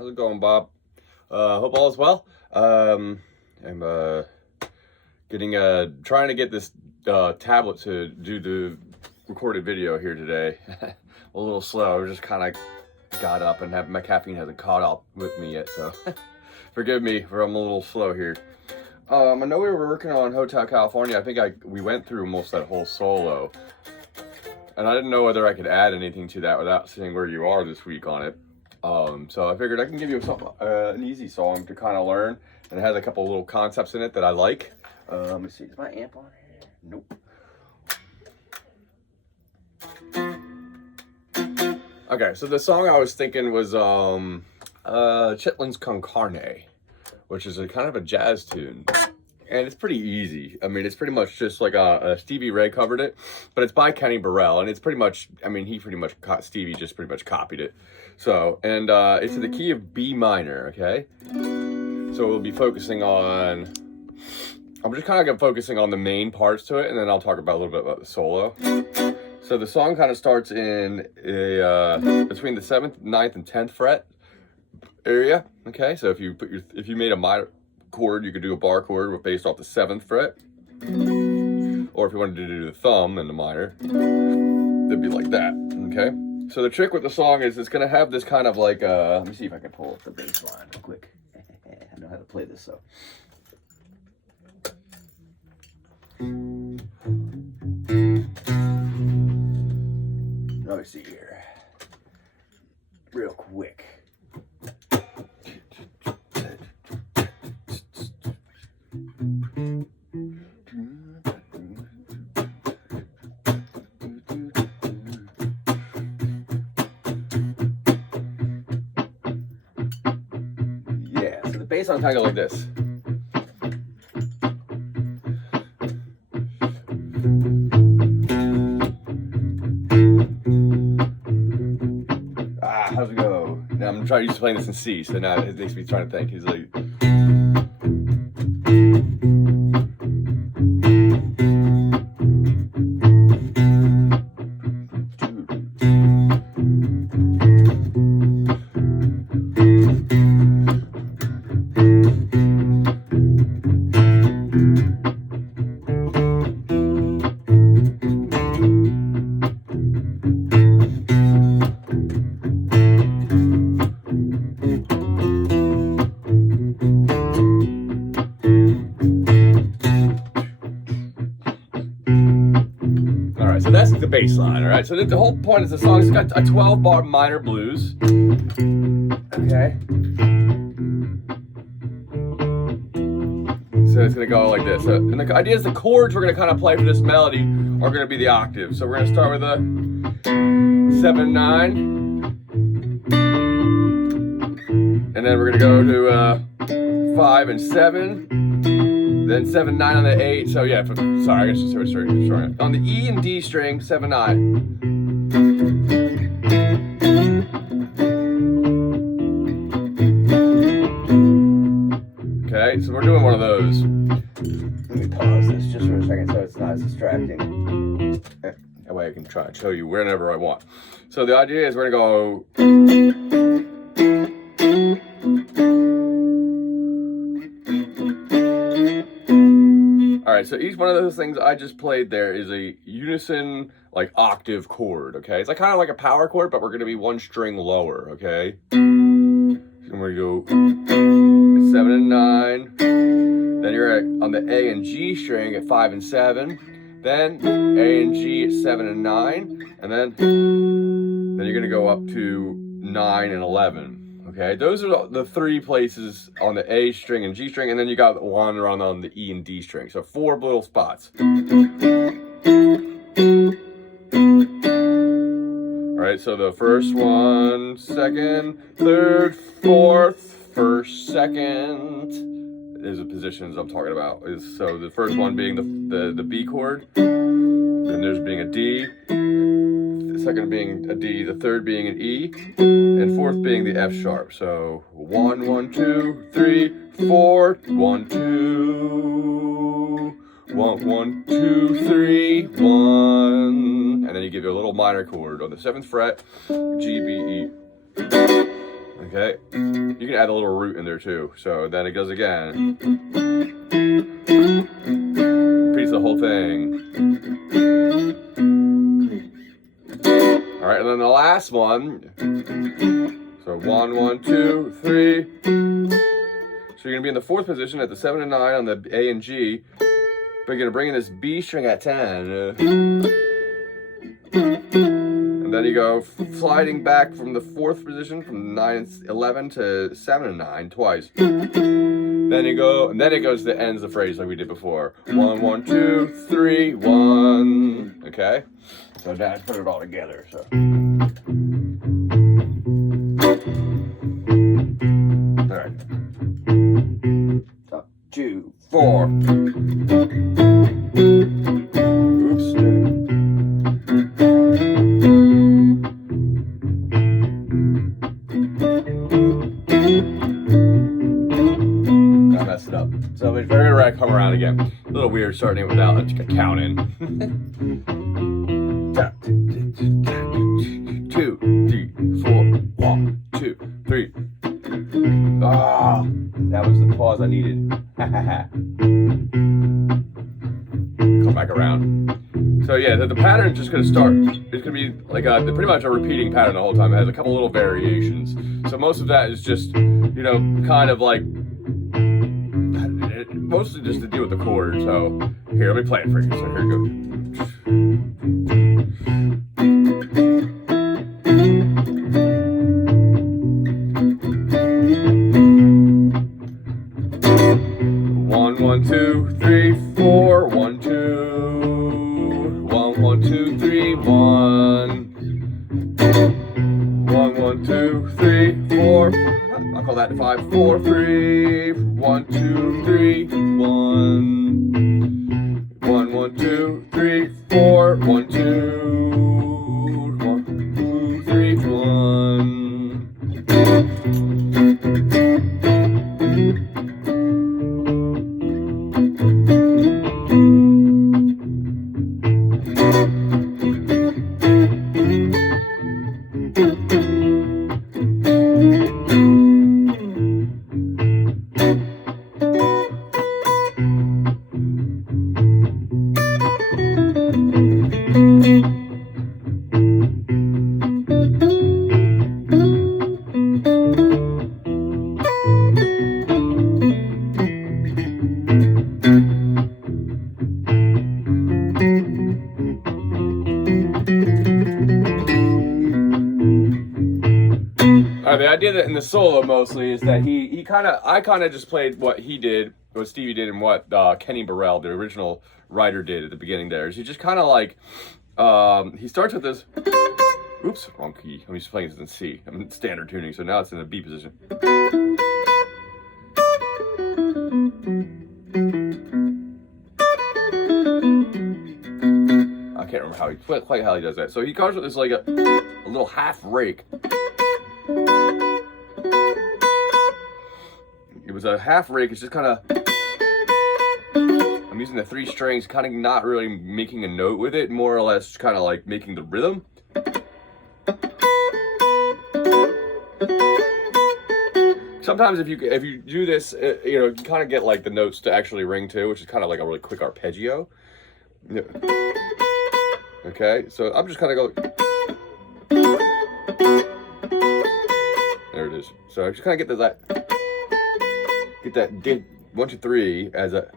How's it going, Bob? Hope all is well. I'm trying to get this tablet to do the recorded video here today. A little slow. I just kind of got up and my caffeine hasn't caught up with me yet, so forgive me for I'm a little slow here. I know we were working on Hotel California. I think we went through most of that whole solo, and I didn't know whether I could add anything to that without seeing where you are this week on it. So I figured I can give you an easy song to kind of learn, and it has a couple little concepts in it that I like. Let me see, is my amp on here? Nope. Okay, so the song I was thinking was Chitlins Con Carne, which is a kind of a jazz tune. And it's pretty easy. I mean, it's pretty much just like a Stevie Ray covered it, but it's by Kenny Burrell, and it's pretty much, I mean, Stevie just pretty much copied it. So, and it's in the key of B minor, okay? So we'll be focusing on, I'm just kind of focusing on the main parts to it, and then I'll talk about a little bit about the solo. So the song kind of starts in between the 7th, 9th, and 10th fret area, okay? So if you made a minor chord, you could do a bar chord based off the 7th fret, or if you wanted to do the thumb in the minor, it'd be like that. Okay, so the trick with the song is it's gonna have this kind of like let me see if I can pull up the bass line real quick. I know how to play this, so let me see here real quick. Yeah, so the bass line kind of go like this. How's it go? Now I'm trying to playing this in C, so now it makes me trying to think. He's like, so that's the bass line, all right? So the whole point is the song has got a 12-bar minor blues, okay? So it's gonna go like this. So, and the idea is the chords we're gonna kind of play for this melody are gonna be the octaves. So we're gonna start with a 7-9, and then we're gonna go to 5 and 7. Then 7-9 on the 8. So yeah, sorry, I guess sorry. On the E and D string, 7-9. Okay, so we're doing one of those. Let me pause this just for a second so it's not as distracting. That way I can try and show you whenever I want. So the idea is we're gonna go. Alright, so each one of those things I just played there is a unison, like, octave chord, okay? It's like kind of like a power chord, but we're going to be one string lower, okay? So we're going to go 7 and 9. Then you're on the A and G string at 5 and 7. Then A and G at 7 and 9. And then you're going to go up to 9 and 11. Okay, those are the 3 places on the A string and G string, and then you got one run on the E and D string. So 4 little spots. Alright, so the first one, second, third, fourth, first, second is the positions I'm talking about. So the first one being the B chord, then there's being a D, the second being a D, the third being an E, and fourth being the F sharp. So 1, 1, 2, 3, 4, 1, 2, 1, 1, 2, 3, 1, and then you give you a little minor chord on the 7th fret, G, B, E. Okay, you can add a little root in there too. So then it goes again. Repeats the whole thing. All right, and then the last one. So 1, 1, 2, 3. So you're gonna be in the 4th position at the 7 and 9 on the A and G, but you're gonna bring in this B string at 10. And then you go sliding back from the 4th position from 9 and 11 to 7 and 9 twice. Then you go, and then it goes to ends the phrase like we did before. 1, 1, 2, 3, 1. Okay? So now let's put it all together. So. All right. 2, 4. Oops. I messed it up. So if I come around again, a little weird starting it without counting. 2, 3, 4. 1, 2, 3. Ah, that was the pause I needed. Come back around. So yeah, the pattern's just gonna start. It's gonna be like pretty much a repeating pattern the whole time. It has a couple little variations. So most of that is just, you know, kind of like mostly just to do with the chord. So here, let me play it for you. So here we go. 1, 2, 3, 4. 1, 2. 1, 1, 2, 3, 1. 1, 1, 2, 3, 4. I'll call that 5, 4, 3. 1, 2, 3, 1. 1, 1, 2, 3, 4. 1, 2. 1, 2, 3, 1. The idea that in the solo mostly is that I kind of just played what he did, what Stevie did, and what Kenny Burrell, the original writer, did at the beginning there. Is he just kind of like, he starts with this, oops, wrong key. I'm just playing this in C. I'm in standard tuning, so now it's in a B position. I can't remember quite how he does that. So he comes with this like a little half rake. It was a half rake. It's just kind of, I'm using the 3 strings, kind of not really making a note with it, more or less kind of like making the rhythm. Sometimes if you do this, you know, you can kind of get like the notes to actually ring too, which is kind of like a really quick arpeggio. Yeah. Okay, so I'm just kind of going. There it is. So I just kind of get that 1, 2, 3 as a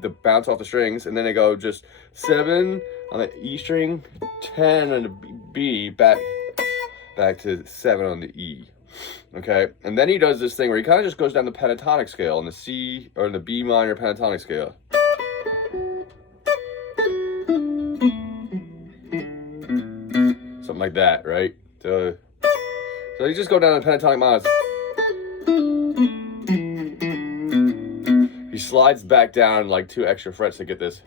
the bounce off the strings, and then I go just 7 on the E string, 10 on the B, back to 7 on the E. Okay, and then he does this thing where he kind of just goes down the pentatonic scale on the C or in the B minor pentatonic scale. Something like that, right? So you just go down the pentatonic minors. He slides back down like 2 extra frets to get this,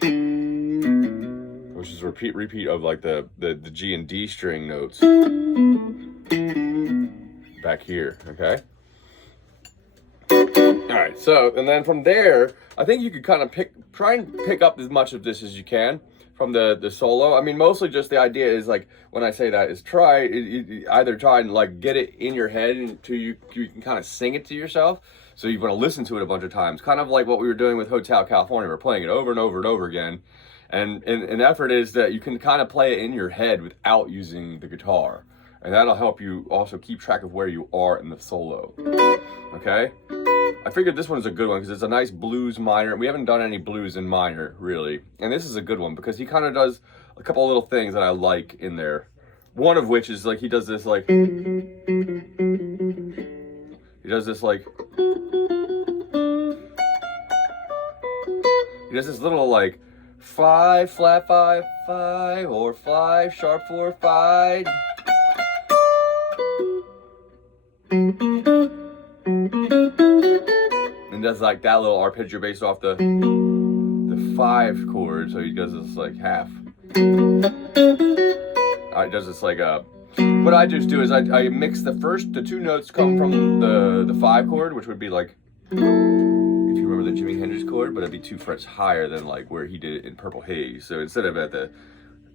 which is a repeat of like the G and D string notes back here. Okay. All right. So, and then from there, I think you could kind of try and pick up as much of this as you can. from the solo. I mean, mostly just the idea is like, when I say that, is you either try and like get it in your head until you can kind of sing it to yourself. So you want to listen to it a bunch of times, kind of like what we were doing with Hotel California. We're playing it over and over and over again. And an effort is that you can kind of play it in your head without using the guitar. And that'll help you also keep track of where you are in the solo. Okay? I figured this one is a good one because it's a nice blues minor. We haven't done any blues in minor, really. And this is a good one because he kind of does a couple of little things that I like in there. One of which is like, he does this like... He does this like... He does this little like 5 flat 5 5 or 5 sharp 4 5. And does like that little arpeggio based off the 5 chord. So he does this like half. He does this like what I just do is I mix the 2 notes come from the 5 chord, which would be like, if you remember the Jimi Hendrix chord, but it'd be 2 frets higher than like where he did it in Purple Haze. So instead of at the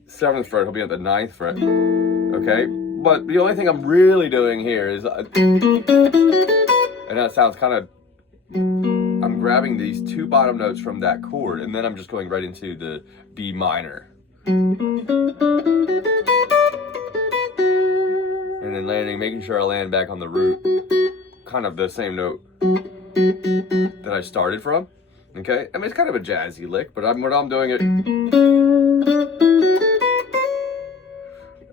7th fret, he'll be at the 9th fret. Okay, but the only thing I'm really doing here is, and that sounds kind of, I'm grabbing these 2 bottom notes from that chord, and then I'm just going right into the B minor. And then landing, making sure I land back on the root, kind of the same note that I started from. Okay, I mean, it's kind of a jazzy lick, but what I'm doing it,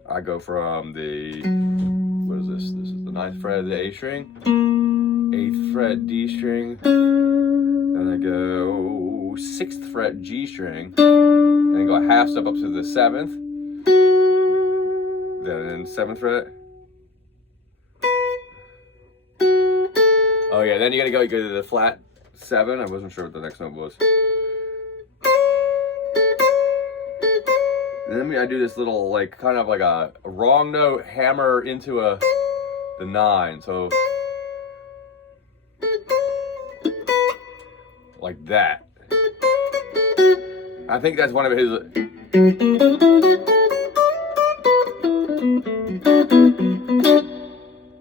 I go from the, what is this? This is the 9th fret of the A string, 8th fret D string, then I go 6th fret G string, and then go a half step up to the 7th, then 7th fret. Oh yeah, then you go to the flat 7. I wasn't sure what the next note was. And then I do this little like kind of like a wrong note hammer into the 9. So like that. I think that's one of his.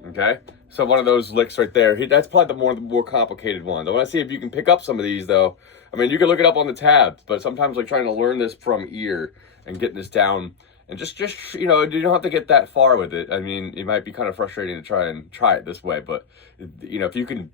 Okay. So one of those licks right there, that's probably the more complicated one. I want to see if you can pick up some of these though. I mean, you can look it up on the tabs, but sometimes like trying to learn this from ear and getting this down, and just you know, you don't have to get that far with it. I mean, it might be kind of frustrating to try it this way, but you know, if you can,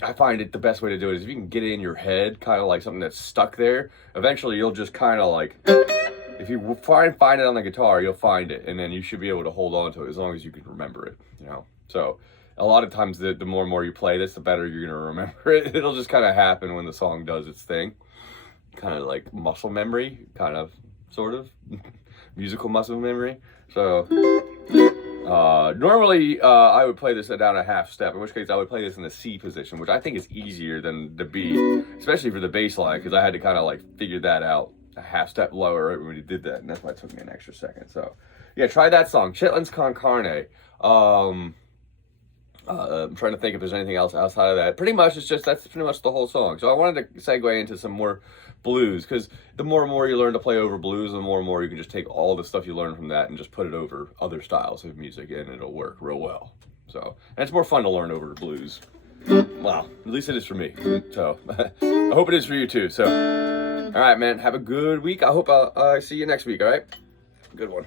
I find it the best way to do it is if you can get it in your head, kind of like something that's stuck there. Eventually, you'll just kind of like, if you find it on the guitar, you'll find it, and then you should be able to hold on to it as long as you can remember it. You know, so. A lot of times, the more and more you play this, the better you're going to remember it. It'll just kind of happen when the song does its thing. Kind of like muscle memory, kind of, sort of. Musical muscle memory. So, normally, I would play this down a half step, in which case I would play this in the C position, which I think is easier than the B, especially for the bass line, because I had to kind of like figure that out a half step lower right when we did that, and that's why it took me an extra second. So, yeah, try that song, Chitlins Con Carne. I'm trying to think if there's anything else outside of that. Pretty much, that's pretty much the whole song. So I wanted to segue into some more blues, because the more and more you learn to play over blues, the more and more you can just take all the stuff you learn from that and just put it over other styles of music, and it'll work real well. So, and it's more fun to learn over blues. Well, at least it is for me. So, I hope it is for you too. So, all right, man, have a good week. I hope I see you next week, all right? Good one.